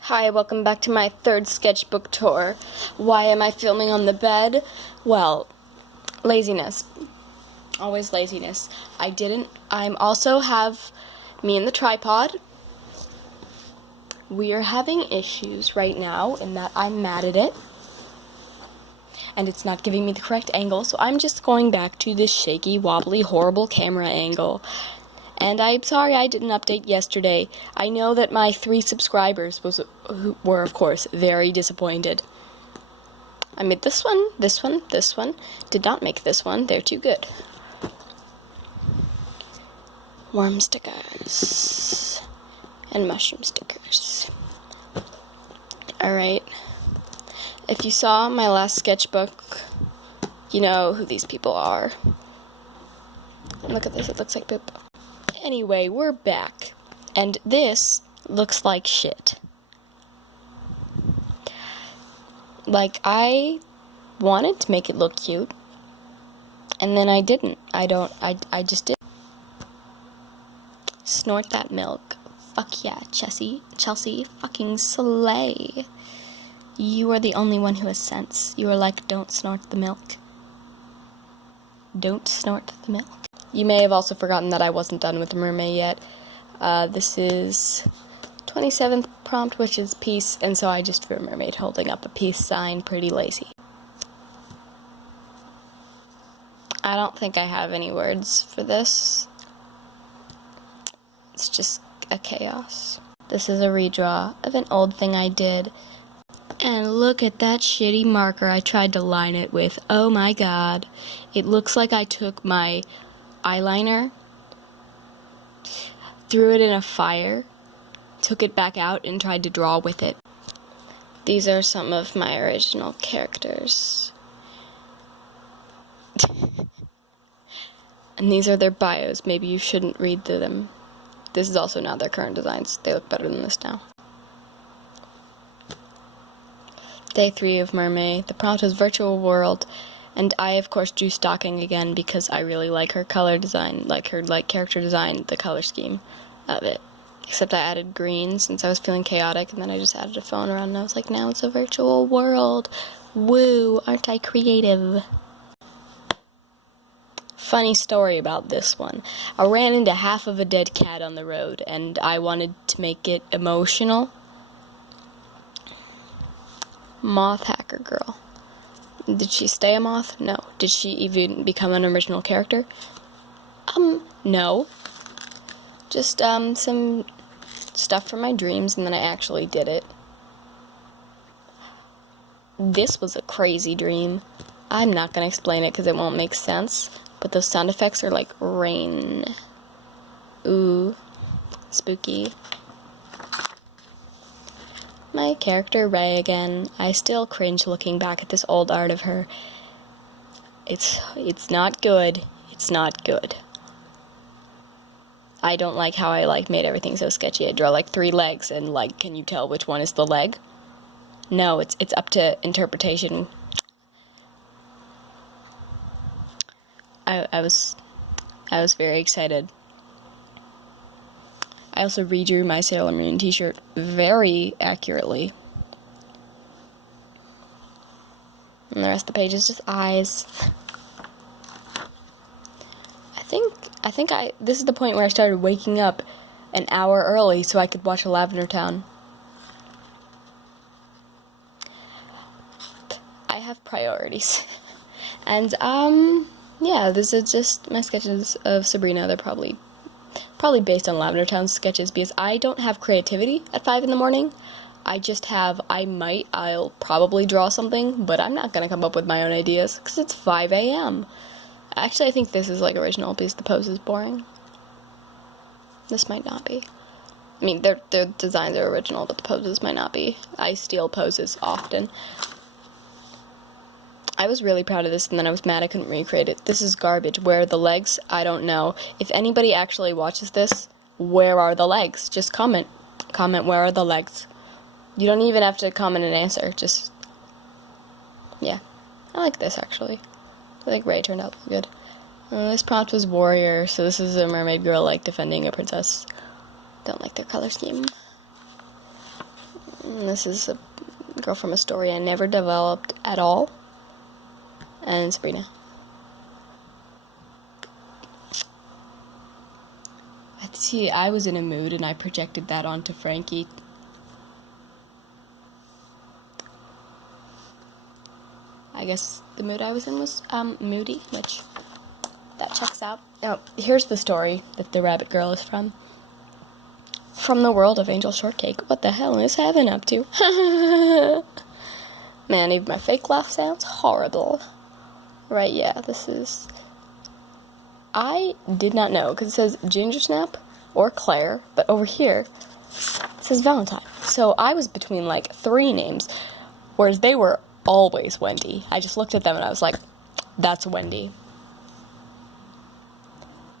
Hi, welcome back to my third sketchbook tour. Why am I filming on the bed? Well, laziness. Always laziness. I also have me and the tripod. We are having issues right now in that I'm mad at it. And it's not giving me the correct angle, so I'm just going back to this shaky, wobbly, horrible camera angle. And I'm sorry I didn't update yesterday. I know that my 3 subscribers were, of course, very disappointed. I made this one, this one, this one. Did not make this one. They're too good. Worm stickers. And mushroom stickers. Alright. If you saw my last sketchbook, you know who these people are. And look at this, it looks like poop. Anyway, we're back, and this looks like shit. Like, I wanted to make it look cute, and then I didn't. I just didn't. Snort that milk. Fuck yeah, Chelsea, fucking slay. You are the only one who has sense. You are like, don't snort the milk. Don't snort the milk. You may have also forgotten that I wasn't done with the mermaid yet. This is 27th prompt, which is peace, and so I just drew a mermaid holding up a peace sign, pretty lazy. I don't think I have any words for this. It's just a chaos. This is a redraw of an old thing I did. And look at that shitty marker I tried to line it with. Oh my god. It looks like I took my eyeliner, threw it in a fire, took it back out, and tried to draw with it. These are some of my original characters. And these are their bios. Maybe you shouldn't read them. This is also not their current designs. They look better than this now. Day 3 of Mermaid. The prompt was virtual world. And I, of course, drew Stocking again because I really like her color design, like her character design, the color scheme of it. Except I added green since I was feeling chaotic, and then I just added a phone around, and I was like, now it's a virtual world. Woo, aren't I creative? Funny story about this one. I ran into half of a dead cat on the road, and I wanted to make it emotional. Moth hacker girl. Did she stay a moth? No. Did she even become an original character? No. Just, some stuff from my dreams, and then I actually did it. This was a crazy dream. I'm not gonna explain it because it won't make sense, but those sound effects are like rain. Ooh. Spooky. My character Ray again. I still cringe looking back at this old art of her. It's not good. It's not good. I don't like how I made everything so sketchy. I draw 3 legs and can you tell which one is the leg? No, it's up to interpretation. I was very excited. I also redrew my Sailor Moon t-shirt very accurately. And the rest of the page is just eyes. I think this is the point where I started waking up an hour early so I could watch Lavender Town. I have priorities. And, yeah, this is just my sketches of Sabrina. They're probably based on Lavender Town sketches because I don't have creativity at 5 in the morning. I just have, I'll probably draw something, but I'm not gonna come up with my own ideas because it's 5 a.m. Actually, I think this is original because the pose is boring. This might not be. I mean, their designs are original, but the poses might not be. I steal poses often. I was really proud of this, and then I was mad I couldn't recreate it. This is garbage. Where are the legs? I don't know. If anybody actually watches this, where are the legs? Just comment. Comment, where are the legs? You don't even have to comment and answer. Just, yeah. I like this, actually. I think Ray turned out good. This prompt was warrior, so this is a mermaid girl, defending a princess. Don't like their color scheme. This is a girl from a story I never developed at all. And Sabrina. See, I was in a mood and I projected that onto Frankie. I guess the mood I was in was moody, which that checks out. Now, here's the story that the rabbit girl is from. From the world of Angel Shortcake. What the hell is heaven up to? Man, even my fake laugh sounds horrible. Right, yeah, this is... I did not know, because it says Ginger Snap or Claire, but over here it says Valentine. So I was between like 3 names, whereas they were always Wendy. I just looked at them and I was like, that's Wendy.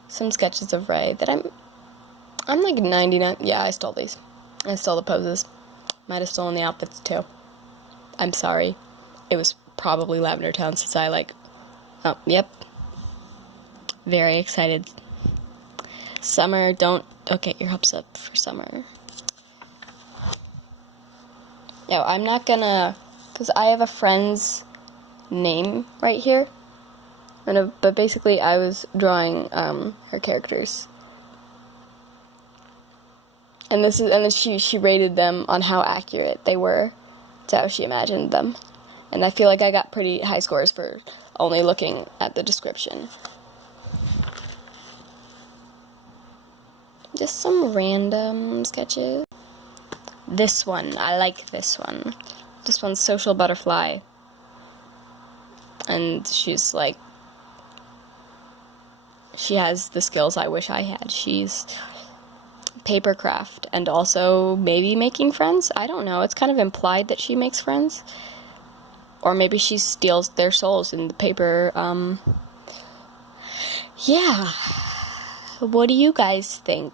Some sketches of Ray that I'm like 99. Yeah, I stole these. I stole the poses. Might have stolen the outfits too. I'm sorry. It was probably Lavender Town since I like... Oh, yep. Very excited. Summer, don't get your hopes up for summer. No, I'm not gonna... Because I have a friend's name right here. But basically I was drawing her characters. And then she rated them on how accurate they were to how she imagined them. And I feel like I got pretty high scores for only looking at the description. Just some random sketches. This one, I like this one. This one's Social Butterfly. And she's like, she has the skills I wish I had. She's papercraft and also maybe making friends. I don't know. It's kind of implied that she makes friends. Or maybe she steals their souls in the paper. Yeah. What do you guys think?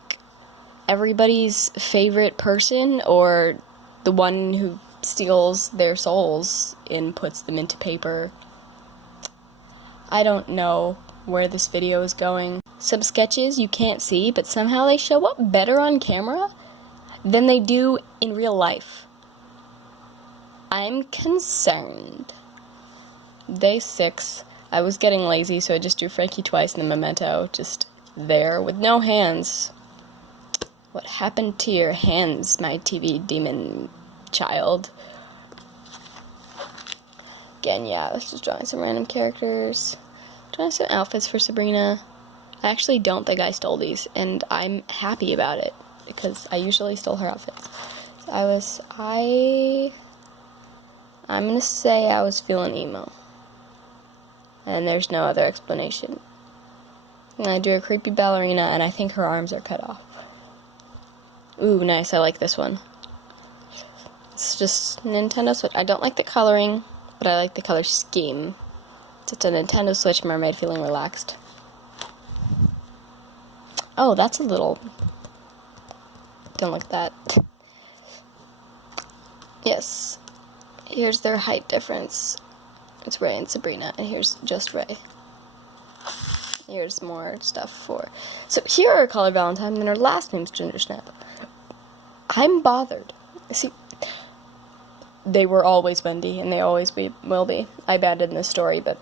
Everybody's favorite person, or the one who steals their souls and puts them into paper? I don't know where this video is going. Some sketches you can't see, but somehow they show up better on camera than they do in real life. I'm concerned. Day 6. I was getting lazy, so I just drew Frankie twice and the memento just there with no hands. What happened to your hands, my TV demon child? Again, yeah, I was just drawing some random characters. Drawing some outfits for Sabrina. I actually don't think I stole these, and I'm happy about it, because I usually stole her outfits. So I'm gonna say I was feeling emo. And there's no other explanation. And I drew a creepy ballerina, and I think her arms are cut off. Ooh, nice, I like this one. It's just Nintendo Switch. I don't like the coloring, but I like the color scheme. It's a Nintendo Switch mermaid feeling relaxed. Oh, that's a little... Don't like that. Yes. Here's their height difference. It's Ray and Sabrina, and here's just Ray. Here's more stuff for... So here are Color Valentine, and her last name's Ginger Snap. I'm bothered. See, they were always Wendy, and they always will be. I abandoned this story, but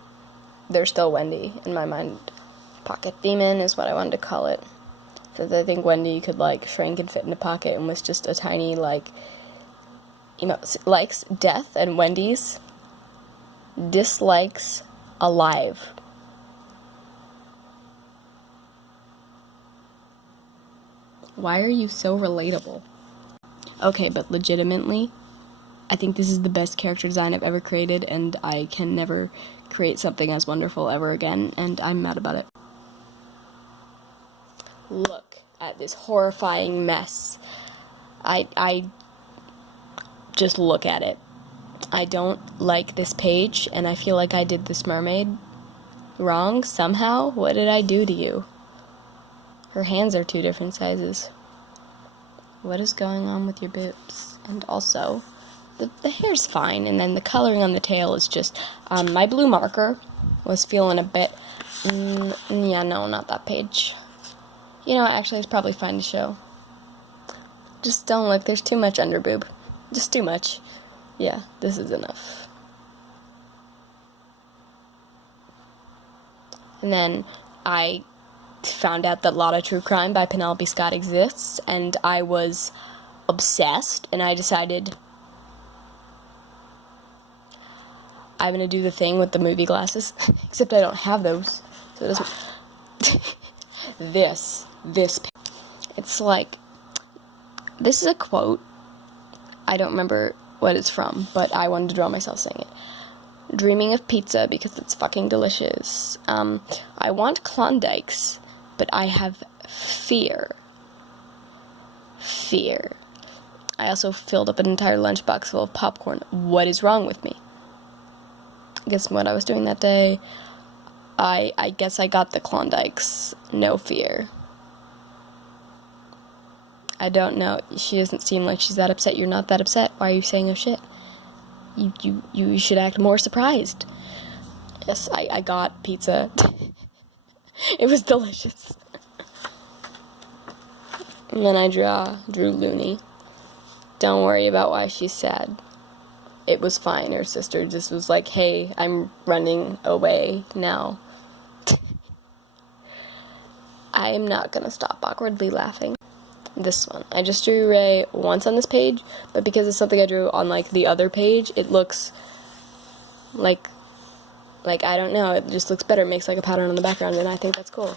they're still Wendy in my mind. Pocket Demon is what I wanted to call it. Because I think Wendy could, like, shrink and fit in a pocket and was just a tiny, like, you know, likes death, and Wendy's dislikes alive. Why are you so relatable? Okay, but legitimately, I think this is the best character design I've ever created, and I can never create something as wonderful ever again, and I'm mad about it. Look at this horrifying mess. I just look at it. I don't like this page, and I feel like I did this mermaid wrong somehow. What did I do to you? Her hands are 2 different sizes. What is going on with your boobs? And also, the hair's fine, and then the coloring on the tail is just, my blue marker was feeling a bit, yeah, no, not that page. You know, actually, it's probably fine to show. Just don't look. There's too much under boob. Just too much. Yeah, this is enough. And then I found out that Lot of True Crime by Penelope Scott exists, and I was obsessed, and I decided I'm gonna do the thing with the movie glasses, except I don't have those, so it doesn't. This, it's like, this is a quote, I don't remember what it's from, but I wanted to draw myself saying it. Dreaming of pizza because it's fucking delicious. I want Klondikes, but I have fear. Fear. I also filled up an entire lunchbox full of popcorn. What is wrong with me? Guess what I was doing that day? I guess I got the Klondikes. No fear. I don't know. She doesn't seem like she's that upset. You're not that upset. Why are you saying oh shit? You should act more surprised. Yes, I got pizza. It was delicious. And then I drew Looney. Don't worry about why she's sad. It was fine. Her sister just was like, hey, I'm running away now. I am not gonna stop awkwardly laughing. This one. I just drew Ray once on this page, but because it's something I drew on, like, the other page, it looks like, I don't know, it just looks better. It makes, like, a pattern on the background, and I think that's cool.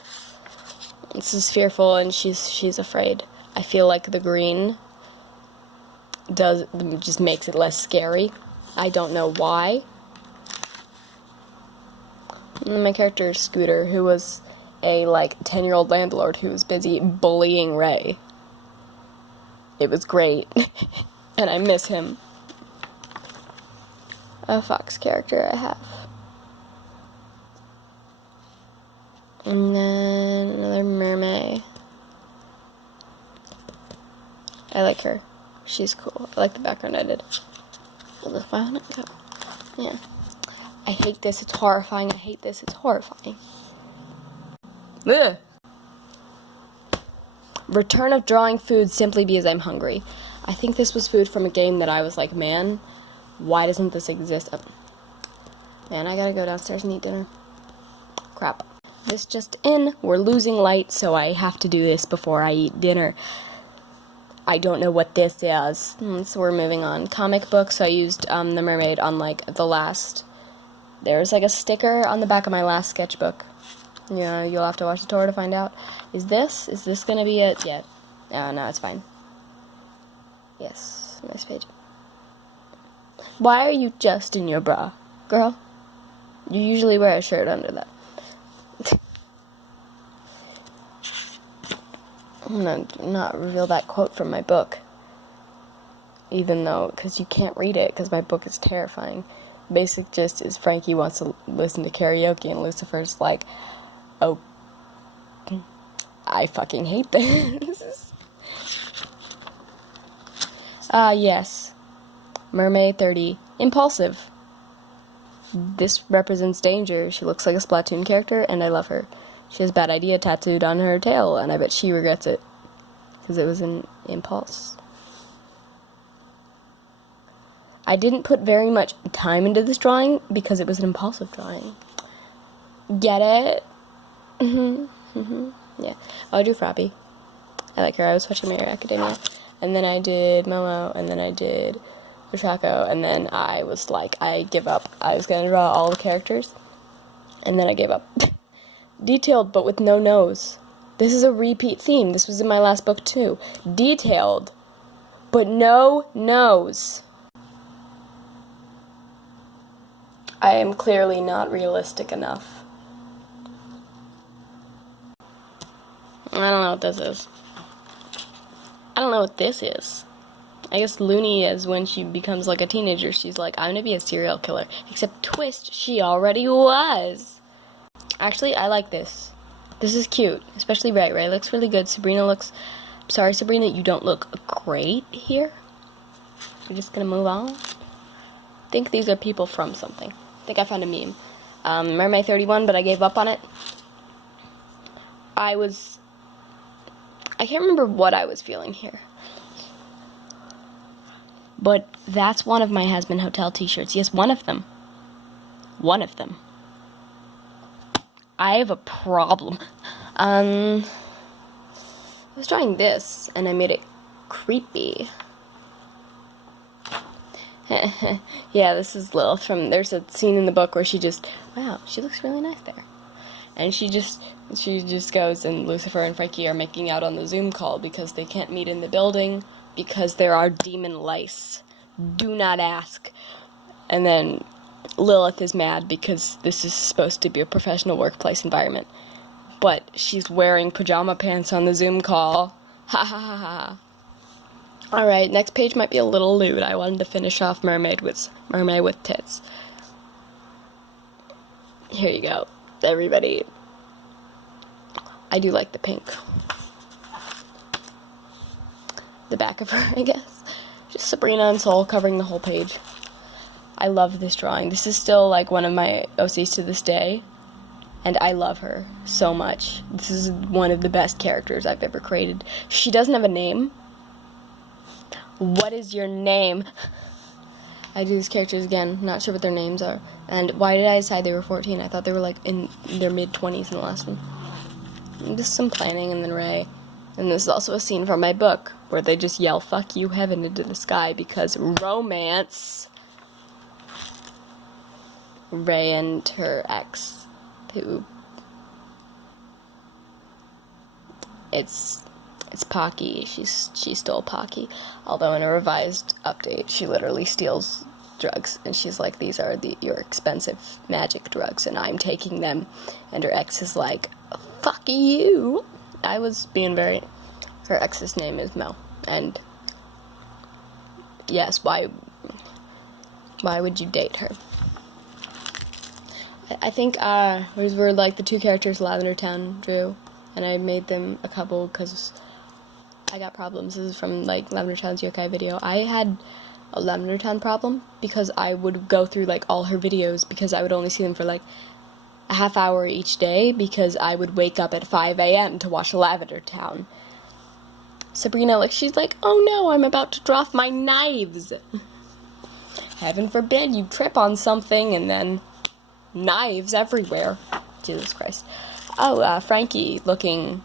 This is fearful, and she's afraid. I feel like the green just makes it less scary. I don't know why. And then my character is Scooter, who was a, 10-year-old landlord who was busy bullying Ray. It was great, and I miss him. A fox character I have. And then another mermaid. I like her. She's cool. I like the background I did. Will the file not go? Yeah. I hate this. It's horrifying. I hate this. It's horrifying. Ugh. Return of drawing food simply because I'm hungry. I think this was food from a game that I was like, man, why doesn't this exist? Oh. Man, I gotta go downstairs and eat dinner. Crap. This just in. We're losing light, so I have to do this before I eat dinner. I don't know what this is. So we're moving on. Comic book, so I used the mermaid on, the last... There's, a sticker on the back of my last sketchbook. You know, you'll have to watch the tour to find out. Is this gonna be it? Yeah. No, it's fine. Yes, nice page. Why are you just in your bra, girl? You usually wear a shirt under that. I'm gonna not reveal that quote from my book. Even though, because you can't read it, because my book is terrifying. Basic gist is Frankie wants to listen to karaoke, and Lucifer's like, oh, I fucking hate this. Yes. Mermaid 30. Impulsive. This represents danger. She looks like a Splatoon character, and I love her. She has bad idea tattooed on her tail, and I bet she regrets it. Because it was an impulse. I didn't put very much time into this drawing, because it was an impulsive drawing. Get it? Yeah. Oh, I drew Frappy. I like her. I was watching My Hero Academia. And then I did Momo, and then I did Ushako, and then I was like, I give up. I was going to draw all the characters, and then I gave up. Detailed, but with no nose. This is a repeat theme. This was in my last book, too. Detailed, but no nose. I am clearly not realistic enough. I don't know what this is. I don't know what this is. I guess Looney is when she becomes like a teenager. She's like, I'm gonna be a serial killer. Except twist, she already was. Actually, I like this. This is cute. Especially Ray. Ray looks really good. Sabrina looks... Sorry, Sabrina, you don't look great here. We're just gonna move on. I think these are people from something. I think I found a meme. Mermaid 31, but I gave up on it. I can't remember what I was feeling here. But that's one of my Has Been Hotel t-shirts. Yes, one of them. One of them. I have a problem. I was drawing this, and I made it creepy. Yeah, this is Lil from, there's a scene in the book where she just, wow, she looks really nice there. And she just goes, and Lucifer and Frankie are making out on the Zoom call because they can't meet in the building because there are demon lice. Do not ask. And then Lilith is mad because this is supposed to be a professional workplace environment. But she's wearing pajama pants on the Zoom call. Ha ha ha ha. Alright, next page might be a little lewd. I wanted to finish off Mermaid with tits. Here you go, everybody. I do like the pink. The back of her, I guess. Just Sabrina and Soul covering the whole page. I love this drawing. This is still like one of my OCs to this day. And I love her so much. This is one of the best characters I've ever created. She doesn't have a name. What is your name? I do these characters again. Not sure what their names are. And why did I decide they were 14? I thought they were like in their mid-20s in the last one. And just some planning, and then Ray. And this is also a scene from my book where they just yell, "Fuck you, heaven," into the sky because romance. Ray and her ex, who it's Pocky. She stole Pocky. Although in a revised update, she literally steals drugs, and she's like, "These are your expensive magic drugs, and I'm taking them." And her ex is like, "Fuck you." I was being very. Her ex's name is Mel, and yes, why would you date her? I think these were like the two characters Lavender Town drew, and I made them a couple because I got problems. This is from like Lavender Town's yokai video. I had a Lavender Town problem because I would go through like all her videos because I would only see them for like a half hour each day because I would wake up at 5 a.m. to watch Lavender Town. Sabrina, like, she's like, "Oh no, I'm about to drop my knives." Heaven forbid you trip on something and then knives everywhere. Jesus Christ. Oh, Frankie looking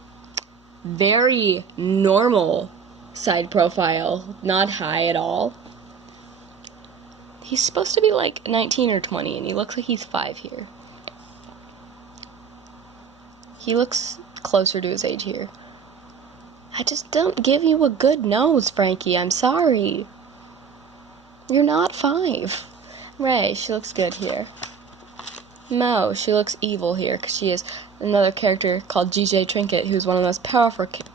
very normal side profile, not high at all. He's supposed to be like 19 or 20, and he looks like he's 5 here. He looks closer to his age here. I just don't give you a good nose, Frankie. I'm sorry. You're not 5. Ray, she looks good here. Mo, she looks evil here because she is another character called GJ Trinket, who's one of the most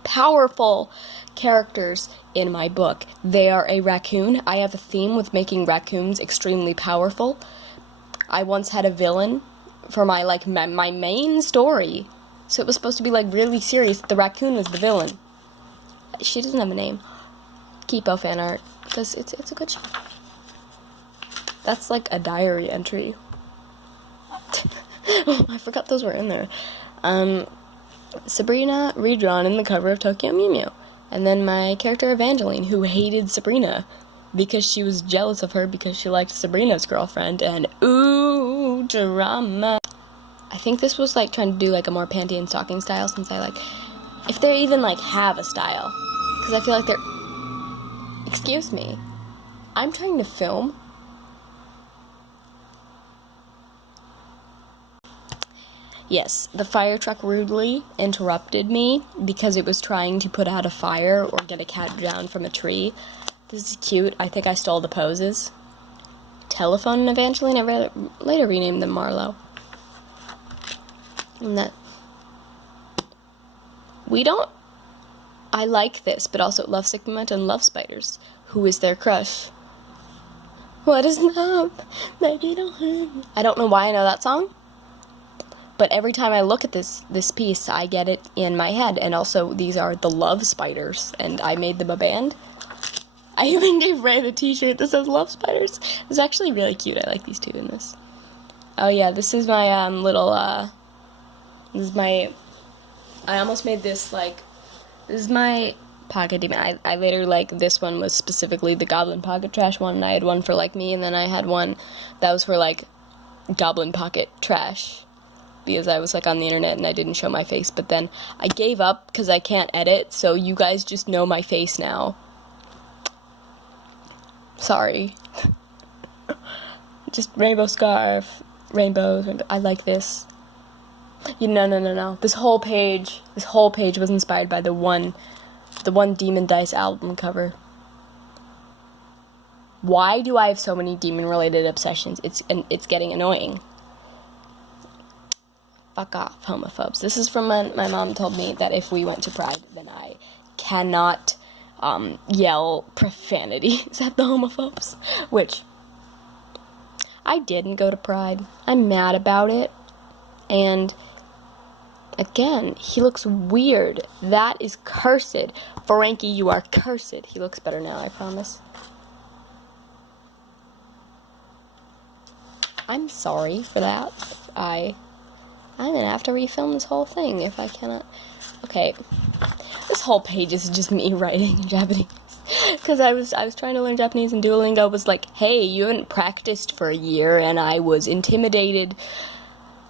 powerful characters in my book. They are a raccoon. I have a theme with making raccoons extremely powerful. I once had a villain for my my main story, so it was supposed to be like really serious. The raccoon was the villain. She doesn't have a name. Kipo fan art, because it's a good show. That's like a diary entry. Oh, I forgot those were in there. Sabrina redrawn in the cover of Tokyo Mew Mew. And then my character Evangeline, who hated Sabrina because she was jealous of her because she liked Sabrina's girlfriend, and ooh, drama. I think this was like trying to do like a more panty and stocking style, since I like, if they even like have a style, because I feel like they're, excuse me, I'm trying to film. Yes, the fire truck rudely interrupted me because it was trying to put out a fire or get a cat down from a tree. This is cute. I think I stole the poses. Telephone and Evangeline, I later renamed them Marlowe. And that, we don't, I like this, but also Lovesick Moment and Love Spiders. Who is their crush? What is love? Maybe don't hurt me. I don't know why I know that song. But every time I look at this piece, I get it in my head. And also, these are the Love Spiders, and I made them a band. I even gave Ray the t-shirt that says Love Spiders. It's actually really cute. I like these two in this. Oh yeah, this is my this is my, I almost made this like, this is my pocket demon. I later, like, this one was specifically the goblin pocket trash one, and I had one for, like, me, and then I had one that was for, like, goblin pocket trash, because I was, like, on the internet and I didn't show my face, but then I gave up because I can't edit, so you guys just know my face now. Sorry. Just rainbow scarf, rainbows, I like this. No. This whole page was inspired by the one Demon Dice album cover. Why do I have so many demon-related obsessions? It's getting annoying. Fuck off, homophobes. This is from my mom told me that if we went to Pride, then I cannot yell profanities at the homophobes, which I didn't go to Pride. I'm mad about it. And again, he looks weird. That is cursed. Frankie, you are cursed. He looks better now, I promise. I'm sorry for that. I'm gonna have to refilm this whole thing if I cannot. Okay. This whole page is just me writing in Japanese. Because I was trying to learn Japanese, and Duolingo was like, hey, you haven't practiced for a year, and I was intimidated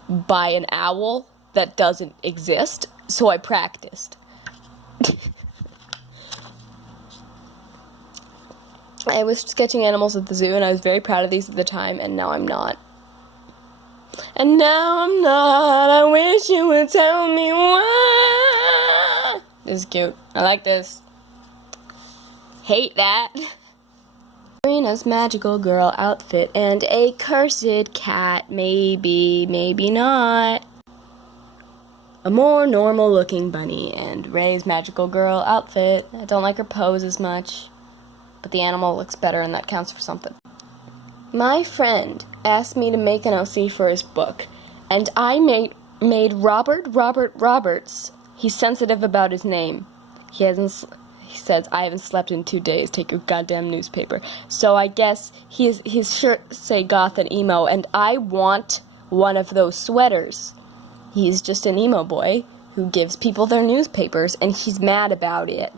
by an owl that doesn't exist, so I practiced. I was sketching animals at the zoo, and I was very proud of these at the time, and now I'm not. And now I'm not. I wish you would tell me why. This is cute. I like this. Hate that. Sabrina's magical girl outfit and a cursed cat. Maybe, maybe not. A more normal looking bunny and Ray's magical girl outfit. I don't like her pose as much, but the animal looks better and that counts for something. My friend asked me to make an OC for his book, and I made Robert Roberts. He's sensitive about his name. He says, I haven't slept in 2 days, take your goddamn newspaper. So I guess his shirts say goth and emo, and I want one of those sweaters. He's just an emo boy who gives people their newspapers, and he's mad about it.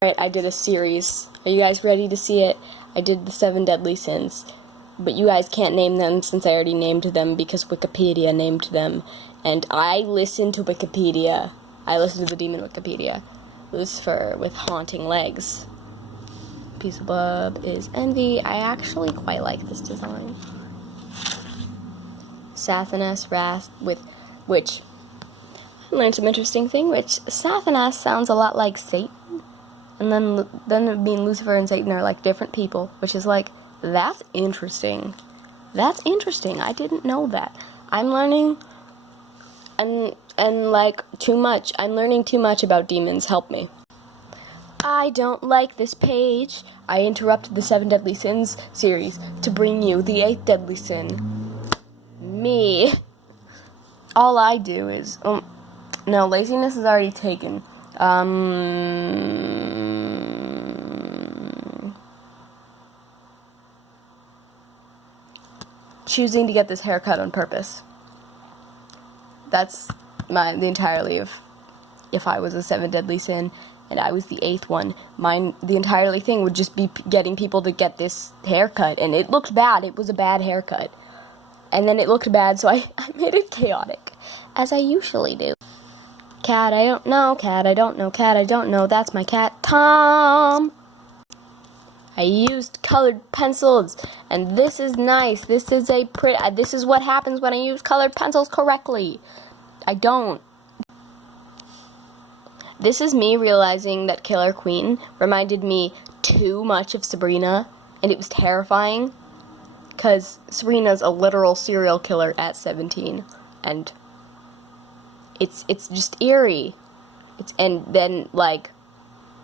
Alright, I did a series. Are you guys ready to see it? I did the 7 Deadly Sins, but you guys can't name them since I already named them because Wikipedia named them, and I listened to Wikipedia. I listened to the demon Wikipedia. Lucifer with haunting legs. Beelzebub is envy. I actually quite like this design. Sathanas, wrath, which I learned some interesting thing, which Sathanas sounds a lot like Satan. And then it being Lucifer and Satan are like different people, which is like, that's interesting. That's interesting. I didn't know that. I'm learning and like too much. I'm learning too much about demons. Help me. I don't like this page. I interrupted the 7 Deadly Sins series to bring you the 8th Deadly Sin. Me. All I do is no, laziness is already taken. Choosing to get this haircut on purpose. That's the entirely of if I was a 7 Deadly Sin and I was the 8th one, the entirely thing would just be getting people to get this haircut, and it looked bad. It was a bad haircut. And then it looked bad, so I made it chaotic, as I usually do. Cat, I don't know. Cat, I don't know. Cat, I don't know. That's my cat, Tom. I used colored pencils, and this is nice. This is this is what happens when I use colored pencils correctly. I don't. This is me realizing that Killer Queen reminded me too much of Sabrina, and it was terrifying, because Sabrina's a literal serial killer at 17, and it's just eerie. And then, like,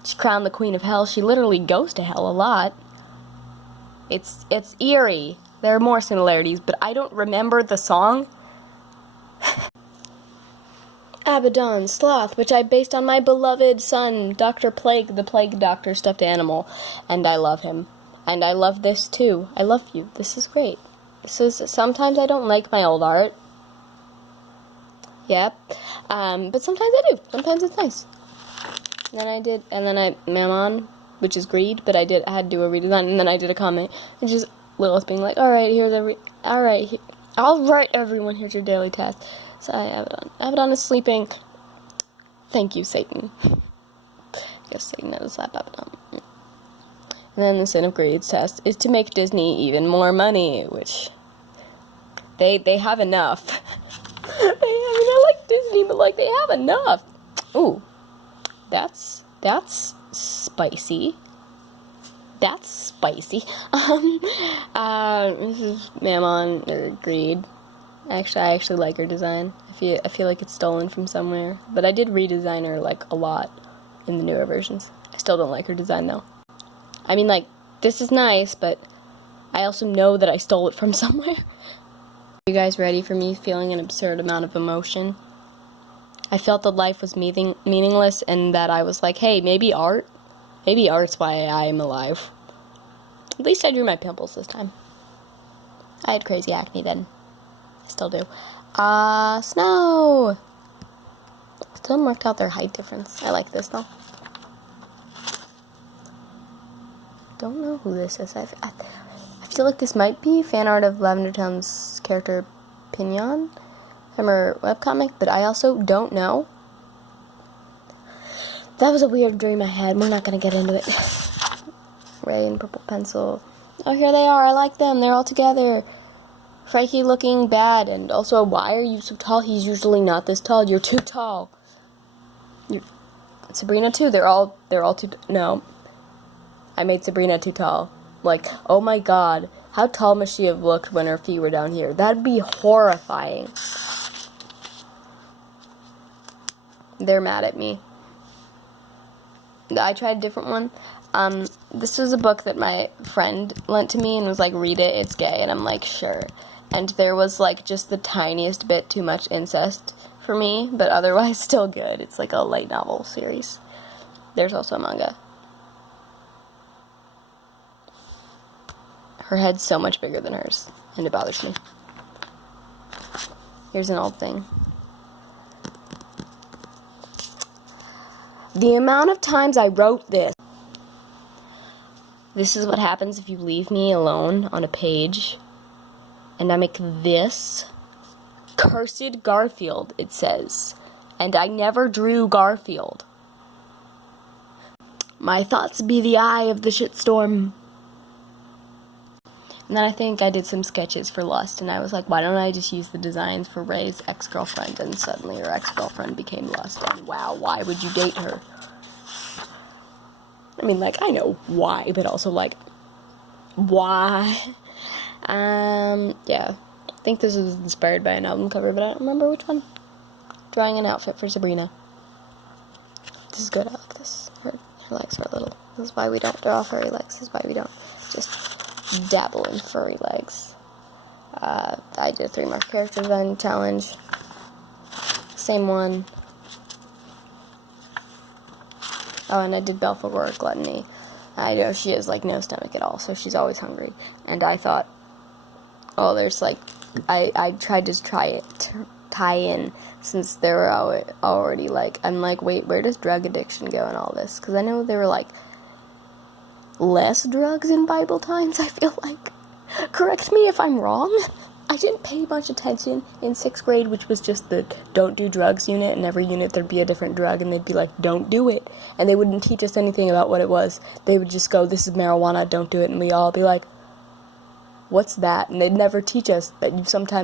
she's crowned the Queen of Hell. She literally goes to hell a lot. It's eerie. There are more similarities, but I don't remember the song. Abaddon, Sloth, which I based on my beloved son, Dr. Plague, the Plague Doctor stuffed animal, and I love him. And I love this too. I love you. This is great. Sometimes I don't like my old art. Yep. But sometimes I do. Sometimes it's nice. And then I Mammon, which is greed, but I had to do a redesign, and then I did a comment, and just Lilith being like, alright, alright, everyone, here's your daily task. So Abaddon is sleeping. Thank you, Satan. I guess Satan had to slap Abaddon. And then the Sin of Greed's test is to make Disney even more money, which they have enough. I like Disney, but like they have enough. Ooh, that's spicy. That's spicy. This is Mammon or Greed. Actually, I actually like her design. I feel like it's stolen from somewhere, but I did redesign her like a lot in the newer versions. I still don't like her design though. I mean, like, this is nice, but I also know that I stole it from somewhere. You guys ready for me feeling an absurd amount of emotion? I felt that life was meaningless, and that I was like, hey, maybe art's why I am alive. At least I drew my pimples this time. I had crazy acne then. I still do. Snow! Still worked out their height difference. I like this though. Don't know who this is. I feel like this might be fan art of Lavender Town's character Pinion from her webcomic, but I also don't know. That was a weird dream I had. We're not gonna get into it. Ray and purple pencil. Oh, here they are. I like them. They're all together. Frankie looking bad, and also, why are you so tall? He's usually not this tall. You're too tall. Sabrina too. They're all too. No, I made Sabrina too tall. Like, oh my God, how tall must she have looked when her feet were down here? That'd be horrifying. They're mad at me. I tried a different one. This was a book that my friend lent to me and was like, read it, it's gay. And I'm like, sure. And there was like just the tiniest bit too much incest for me, but otherwise still good. It's like a light novel series. There's also a manga. Her head's so much bigger than hers, and it bothers me. Here's an old thing. The amount of times I wrote this. This is what happens if you leave me alone on a page. And I make this. Cursed Garfield, it says. And I never drew Garfield. My thoughts be the eye of the shitstorm. And then I think I did some sketches for Lust, and I was like, why don't I just use the designs for Ray's ex-girlfriend? And suddenly her ex-girlfriend became Lust, and wow, why would you date her? I mean, like, I know why, but also, like, why? Yeah. I think this was inspired by an album cover, but I don't remember which one. Drawing an outfit for Sabrina. This is good, I like this. Her legs are a little. This is why we don't draw furry legs. This is why we don't just dabble in furry legs. I did a 3-mark character design challenge. Same one. Oh, and I did Belphegor Gluttony. I know she has, like, no stomach at all, so she's always hungry. And I thought, oh, there's, like, I tried to tie in, since there were already, like, I'm like, wait, where does drug addiction go in all this? Because I know there were, like, less drugs in Bible times, I feel like. Correct me if I'm wrong. I didn't pay much attention in 6th grade, which was just the don't do drugs unit, and every unit there'd be a different drug, and they'd be like, don't do it. And they wouldn't teach us anything about what it was. They would just go, this is marijuana, don't do it, and we'd all be like, what's that? And they'd never teach us that you sometimes